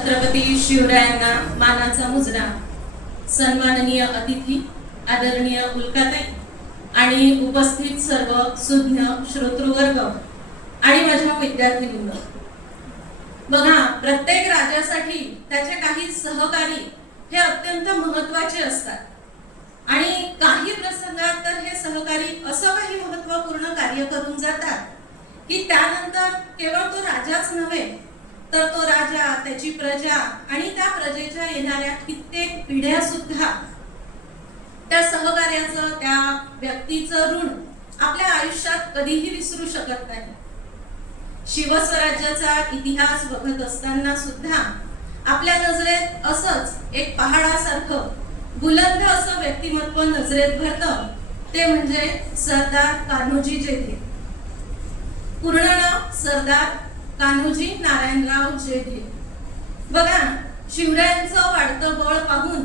छत्रपती शिवरायांना मानाचा मुजरा, सन्माननीय अतिथी आदरणीय उल्काताई आणि उपस्थित सर्व सुज्ञ श्रोतृवर्ग आणि माझ्या विद्यार्थिनींनो, बघा, प्रत्येक राजासाठी त्याचे काही सहकारी हे अत्यंत महत्त्वाचे असतात आणि काही प्रसंगात तर हे सहकारी असं काही महत्त्वपूर्ण कार्य करून जातात की त्यानंतर केवळ तो राजाच नव्हे तर तो राजा, त्याची प्रजा आणि त्या प्रजेच्या येणाऱ्या कित्येक पिढ्या सुद्धा त्या सहकार्याचं, त्या व्यक्तीचं ऋण आपल्या आयुष्यात कधीही विसरू शकत नाही. शिवस्वराज्याचा इतिहास बघत असताना सुद्धा आपल्या नजरेत असंच एक पहाडासारखं बुलंद असं व्यक्तिमत्व नजरेत भरतं, ते म्हणजे सरदार कान्होजी जेधे. पूर्ण नाव सरदार कान्होजी नारायणराव जेधे. बघा, शिवरायांचं वाढतं बळ पाहून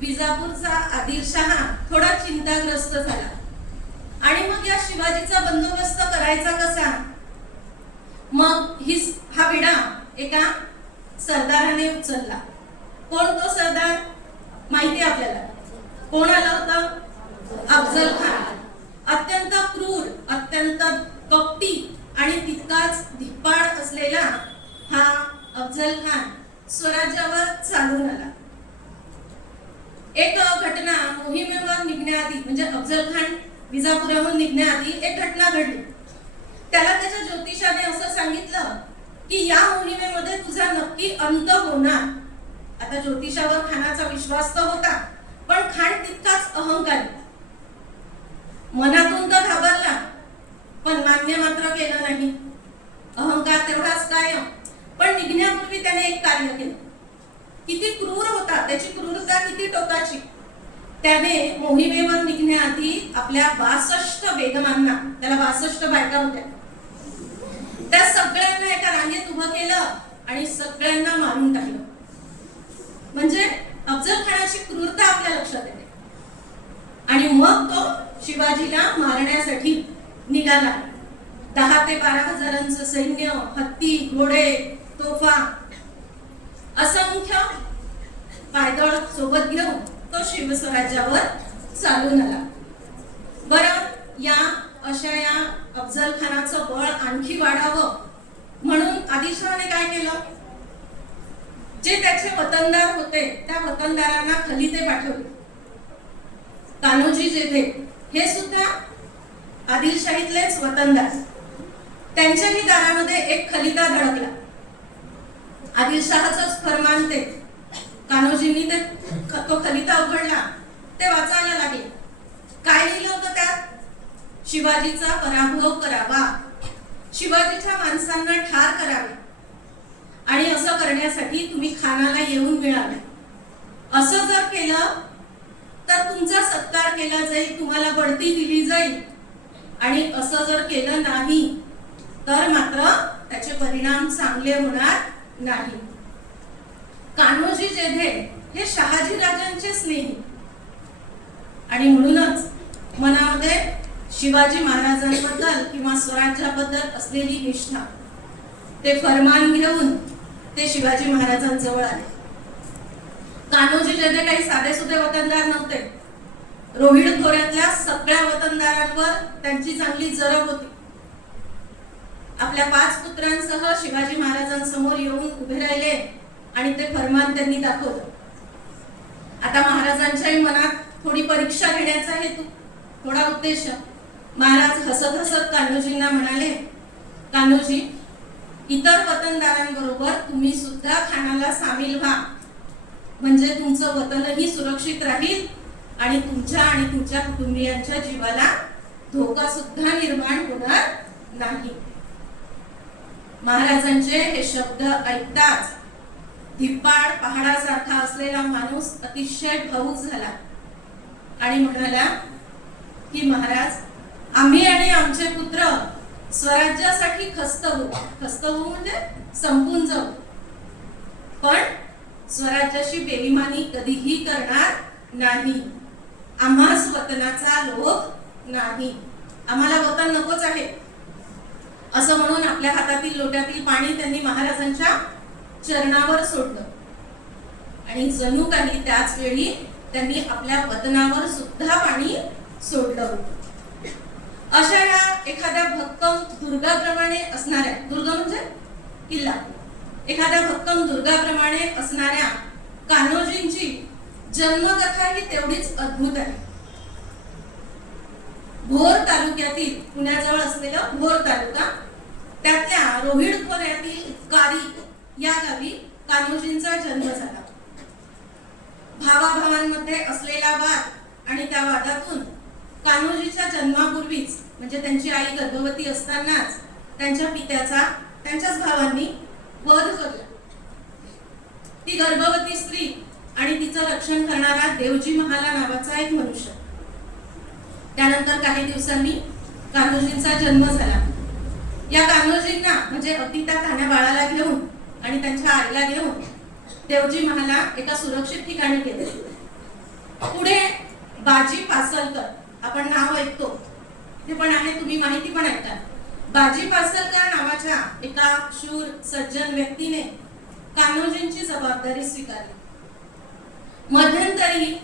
विजापूरचा आदिलशहा थोडा चिंताग्रस्त झाला आणि मग या शिवाजीचा बंदोबस्त करायचा कसा. मग हा विडा एका सरदाराने उचलला. कोण तो सरदार माहिती आपल्याला? कोण आला होता? अफजल खान. अत्यंत क्रूर, अत्यंत कपटी आणि तितकाच धिप्पाड असलेला हा अफजल खान स्वराज्यावर चालून आला. एक घटना मोहिमेवर निघण्याआधी, म्हणजे अफजल खान विजापुराहून निघण्याआधी एक घटना घडली. त्याला त्याच्या ज्योतिषाने असं सांगितलं की या मोहिमेमध्ये तुझा नक्की अंत होणार. आता ज्योतिषावर खानाचा विश्वास तर होता, पण खान तितकाच अहंकारी. मनातून तर घाबरला, पण मान्य मात्र केलं नाही. अहंकार तेवढाच कायम. पण निघण्यापूर्वी त्याने एक कार्य केलं. किती क्रूर होता, त्याची क्रूरता किती टोकाची. त्याने मोहिमेवर निघण्याआधी आपल्या 62 बेगमांना, त्याला 62 बायका होत्या, त्या सगळ्यांना एका रांगेत उभं केलं आणि सगळ्यांना मारून टाकलं. म्हणजे अफजल खानाची क्रूरता आपल्या लक्षात येते. आणि मग तो शिवाजीला मारण्यासाठी निघाला. 10 ते 12 हजारांचं सैन्य, हत्ती, घोडे, तोफा, असंख्य पायदळ सोबत घेऊन तो शिवस्वराज्यावर चालून आला. बरं, या अफजल खानाचं बळ आणखी वाढावं म्हणून आदिलशहाने काय केलं? जे त्याचे वतनदार होते त्या वतनदारांना खलिते पाठवले. कान्होजी जेधे हे सुद्धा आदिलशाहीतलेच वतनदार. त्यांच्याही दारामध्ये एक खलिता धडकला. आदिलशहाचंच फरमान ते. कान्होजींनी तो खलिता उघडला. ते वाचायला लागले. काय लिहिलं होतं त्यात? शिवाजीचा पराभव करावा, शिवाजीच्या माणसांना ठार करावे आणि असं करण्यासाठी तुम्ही खानाला येऊन मिळावे. असं जर केलं तर तुमचा सत्कार केला जाईल, तुम्हाला बढती दिली जाईल. आणि असं जर केलं नाही तर मात्र त्याचे परिणाम चांगले होणार नाही. कान्होजी जेधे हे शहाजी राजांचे स्नेही आणि म्हणूनच मनामध्ये शिवाजी महाराजांबद्दल किंवा स्वराज्याबद्दल असलेली निष्ठा, ते फरमान घेऊन ते शिवाजी महाराजांजवळ आले. कान्होजी जेधे काही साधेसुधे वतनदार नव्हते. रोहिड खोऱ्यातल्या सगळ्या वतनदारांवर त्यांची चांगली जरब होती. आपल्या 5 पुत्रांसह शिवाजी महाराजांसमोर येऊन उभे राहिले आणि ते फरमान त्यांनी दाखवलं. आता महाराजांच्याही मनात थोडी परीक्षा घेण्याचा हेतू, थोडा उद्देश. महाराज हसत हसत कान्होजींना म्हणाले, कान्होजी, इतर वतनदारांबरोबर तुम्ही सुद्धा खानाला सामील व्हा, म्हणजे तुमचं वतनही सुरक्षित राहील आणि तुमच्या आणि तुमच्या कुटुंबियांच्या जीवाला धोका सुद्धा निर्माण होणार नाही. महाराजांचे हे शब्द ऐकताच धिप्पाड पहाडासारखा असलेला माणूस अतिशय भावुक झाला आणि म्हणाला की महाराज, आम्ही आणि आमचे पुत्र स्वराज्यासाठी खस्त होऊ म्हणजे संपून जाऊ, पण स्वराज्याशी बेईमानी कधीही करणार नाही. आम्हास वतनाचा लोभ नाही, आम्हाला वतन नकोच आहे. असं म्हणून आपल्या हातातील लोट्यातील पाणी त्यांनी महाराजांच्या चरणावर सोडलं आणि जणू काही त्याच वेळी त्यांनी आपल्या वतनावर सुद्धा पाणी सोडलं होतं. अशा या एखाद्या भक्कम दुर्गाप्रमाणे असणाऱ्या, दुर्गा म्हणजे किल्ला, एखाद्या भक्कम दुर्गाप्रमाणे असणाऱ्या कान्होजींची जन्मकथा ही तेवढीच अद्भुत आहे. भोर तालुक्यातील, पुण्याजवळ असलेला भोर तालुका, त्यातल्या रोहिड खोऱ्यातील कारी या गावी कान्होजींचा जन्म झाला. भावाभावांमध्ये असलेला वाद आणि त्या वादातून कान्होजीच्या जन्मापूर्वीच म्हणजे त्यांची आई गर्भवती असतानाच त्यांच्या पित्याचा त्यांच्याच भावांनी वध केला. ती गर्भवती स्त्री आणि तिचं रक्षण करणारा देवजी महाला नावाचा एक मनुष्य. त्यानंतर काही दिवसांनी कान्होजींचा जन्म झाला. या कान्होजींना म्हणजे अगदी त्या कान्या बाळाला घेऊन आणि त्यांच्या आईला घेऊन देवजी महाला एका सुरक्षित ठिकाणी गेले. पुढे बाजी पासलकर, आपण नाव ऐकतो ते पण आहे, तुम्ही माहिती पण ऐकता. बाजी पासलकर नावाच्या एका शूर सज्जन व्यक्तीने कान्होजींची जबाबदारी स्वीकारली. मध्यंतरी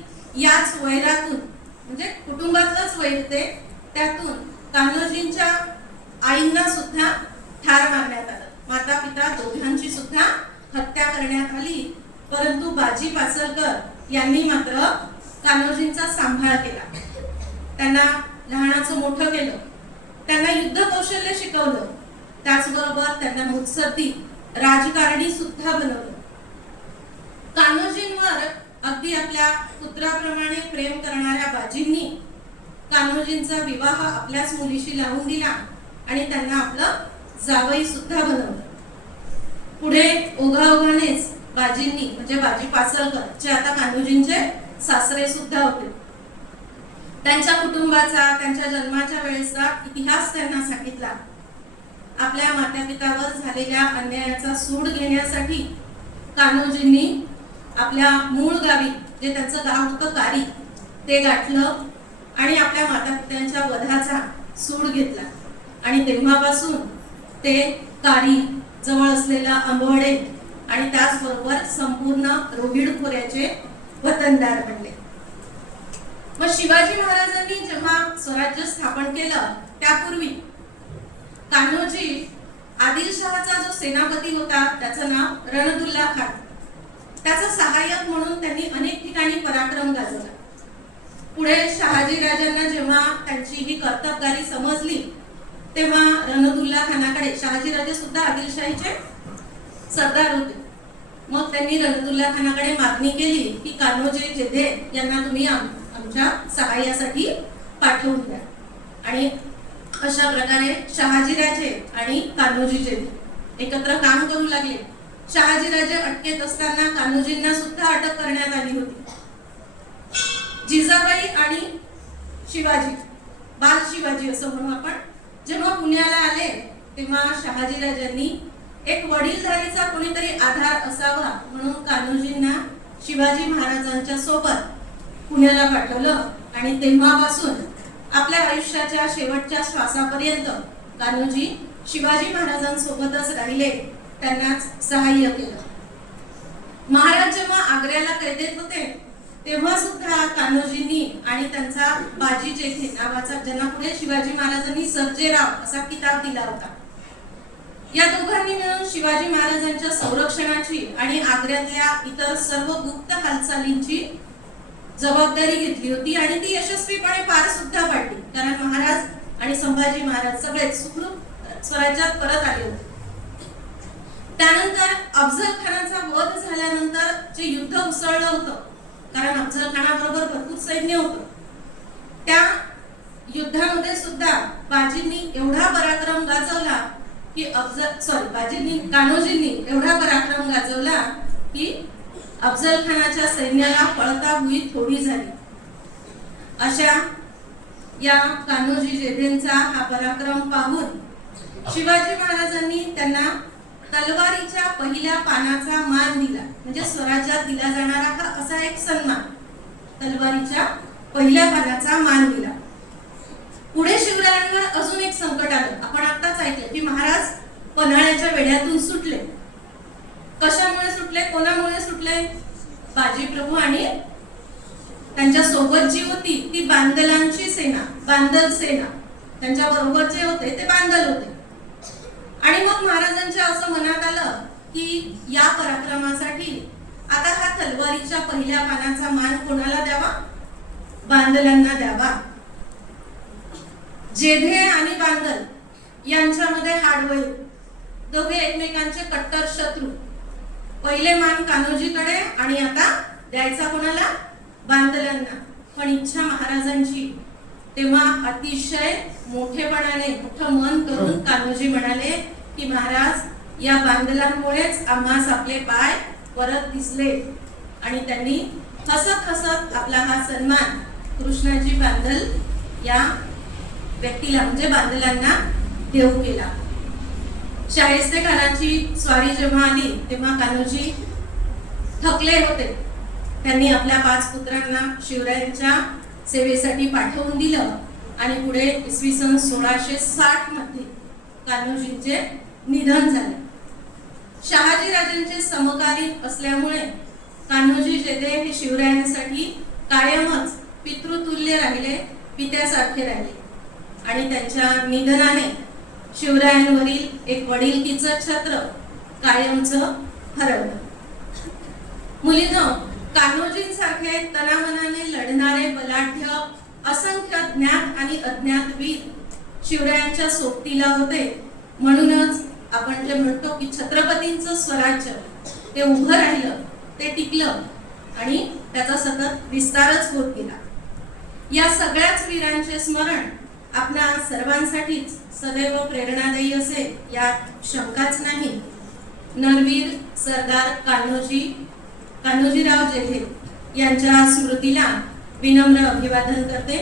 याच वैरातून म्हणजे कुटुंबातलंच वैर ते, त्यातून कान्होजींच्या आईंना सुद्धा ठार मारण्यात आलं. माता पिता दोघांची सुद्धा हत्या करण्यात आली. परंतु बाजी पासलकर यांनी मात्र कान्होजींचा सांभाळ केला. त्यांना लहानाचं मोठं केलं, त्यांना युद्ध कौशल्य शिकवलं, त्याचबरोबर त्यांना मुत्सद्दी राजकारणी सुद्धा बनवलं. कान्होजींवर अगदी आपल्या पुत्राप्रमाणे प्रेम करणाऱ्या बाजींनी कान्होजींचा विवाह आपल्याच मुलीशी लावून दिला आणि त्यांना आपलं जावई सुद्धा बनवलं. पुढे ओघाओघानेच बाजींनी म्हणजे बाजी पासलकर जे आता कान्होजींचे सासरे सुद्धा होते, त्यांच्या कुटुंबाचा, त्यांच्या जन्माच्या वेळेचा इतिहास त्यांना सांगितला. आपल्या मातापितावर झालेल्या अन्यायाचा सूड घेण्यासाठी कान्होजींनी आपल्या मूळ गावी, जे त्यांचं गाव होतं कारी, ते गाठलं आणि आपल्या मातापित्यांच्या वधाचा सूड घेतला. आणि तेव्हापासून ते कारी जवळ असलेला आंबवडे आणि त्याचबरोबर संपूर्ण रोहिड खोऱ्याचे वतनदार बनले. मग शिवाजी महाराजांनी जेव्हा स्वराज्य स्थापन केलं त्यापूर्वी कान्होजी आदिलशहाचा जो सेनापती होता त्याचं नाव रणदुल्ला खान, त्याचा सहाय्यक म्हणून त्यांनी अनेक ठिकाणी पराक्रम गाजवला. पुढे शहाजी राजांना जेव्हा त्यांची ही कर्तबगारी समजली तेव्हा रणदुल्ला खानाकडे, शहाजी राजे सुद्धा आदिलशाहीचे सरदार होते, मग त्यांनी रणदुल्ला खानाकडे मागणी केली की कान्होजी जेधे यांना तुम्ही आमच्या सहाय्यासाठी पाठवून द्या. आणि अशा प्रकारे शहाजी राजे आणि कान्होजी जेधे एकत्र काम करू लागले. शहाजी राजे अटकेत असताना कान्होजींना सुद्धा अटक करण्यात आली होती. जिजाबाई आणि शिवाजी, बाल शिवाजी असं म्हणू आपण, जेव्हा पुण्याला आले तेव्हा शहाजी राजांनी एक वडीलधारीचा कोणीतरी आधार असावा म्हणून कान्होजींना शिवाजी महाराजांच्या सोबत पुण्याला पाठवलं. आणि तेव्हापासून आपल्या आयुष्याच्या शेवटच्या श्वासापर्यंत कान्होजी शिवाजी महाराजांसोबतच राहिले, त्यांनाच सहाय्य केलं. महाराज जेव्हा आग्र्याला कैदेत होते तेव्हा सुद्धा कान्होजींनी आणि त्यांचा बाजी जेठे नावाचा, ज्यांना पुढे शिवाजी महाराजांनी सर्जेराव असा किताब दिला होता, या दोघांनी मिळून शिवाजी महाराजांच्या संरक्षणाची आणि आग्र्यातल्या इतर सर्व गुप्त हालचालींची जबाबदारी घेतली होती आणि ती यशस्वीपणे पार सुद्धा पाडली. कारण महाराज आणि संभाजी महाराज सगळेच सुखरूप स्वराज्यात परत आले होते. त्यानंतर अफजल खानाचा वध झाल्यानंतर जे युद्ध उसळलं होतं, कारण अफजल खानाबरोबर भरपूर सैन्य होतं, त्या युद्धामध्ये सुद्धा बाजींनी एवढा पराक्रम गाजवला की कान्होजींनी एवढा पराक्रम गाजवला की अफजल खानाच्या सैन्याला पळता भुई थोडी झाली. अशा या कान्होजी जेधेंचा हा पराक्रम पाहून शिवाजी महाराजांनी त्यांना तलवारीच्या पहिल्या पानाचा मान दिला. म्हणजे स्वराज्यात दिला जाणारा हा असा एक सन्मान, तलवारीच्या पहिल्या पानाचा मान दिला. पुढे शिवरायांवर अजून एक संकट आलं. आपण आताच ऐकलं की महाराज पन्हाळ्याच्या वेढ्यातून सुटले. कशामुळे सुटले, कोणामुळे सुटले? बाजीप्रभू आणि त्यांच्या सोबत जी होती ती बांदलांची सेना, बांदल सेना, त्यांच्या बरोबर जे होते ते बांदल होते. आणि मग महाराजांच्या असं मनात आलं की या पराक्रमासाठी आता हा तलवारीच्या पहिल्या पानाचा मान कोणाला द्यावा? बांदलांना द्यावा. जेधे आणि बांदल यांच्यामध्ये हाडवैर, दोघे एकमेकांचे कट्टर शत्रू. पहिले मान कान्होजीकडे आणि आता द्यायचा कोणाला? बांदलांना. पण इच्छा महाराजांची. तेव्हा अतिशय मोठेपणाने, मोठं मन करून कान्होजी म्हणाले की महाराज, या बांदलांमुळेच आम्हास आपले पाय परत दिसले. आणि त्यांनी हसत हसत आपला हा सन्मान कृष्णाजी बांदल या व्यक्तीला म्हणजे बांदलांना देऊ केला. शाहिस्ते खानाची स्वारी जेव्हा आली तेव्हा कान्होजी थकले होते. त्यांनी आपल्या 5 पुत्रांना शिवरायांच्या सेवेसाठी पाठवून दिलं आणि पुढे इसवी सन 1660 मध्ये कान्होजींचे निधन झाले. शहाजी राजांचे समकालीन असल्यामुळे कान्होजी जेधे हे शिवरायांसाठी कायमच पितृतुल्य राहिले, पित्यासारखे राहिले. आणि त्यांच्या निधनाने शिवरायांवरील एक वडिलकीचं छत्र कायमचं हरवलं. मुलींनो, कान्होजींसारखे तनामनाने लढणारे बलाढ्य असंख्य ज्ञात आणि अज्ञात वीर शिवरायांच्या सोबतीला होते. म्हणूनच आपण जे म्हणतो की छत्रपतींचं स्वराज्य ते उभं राहिलं, ते टिकलं आणि त्याचा सतत विस्तारच होत गेला. या सगळ्याच वीरांचे स्मरण आपल्या सर्वांसाठीच सदैव प्रेरणादायी असेल यात शंकाच नाही. नरवीर सरदार कान्होजीराव जेधे यांच्या स्मृतीला विनम्र अभिवादन करते.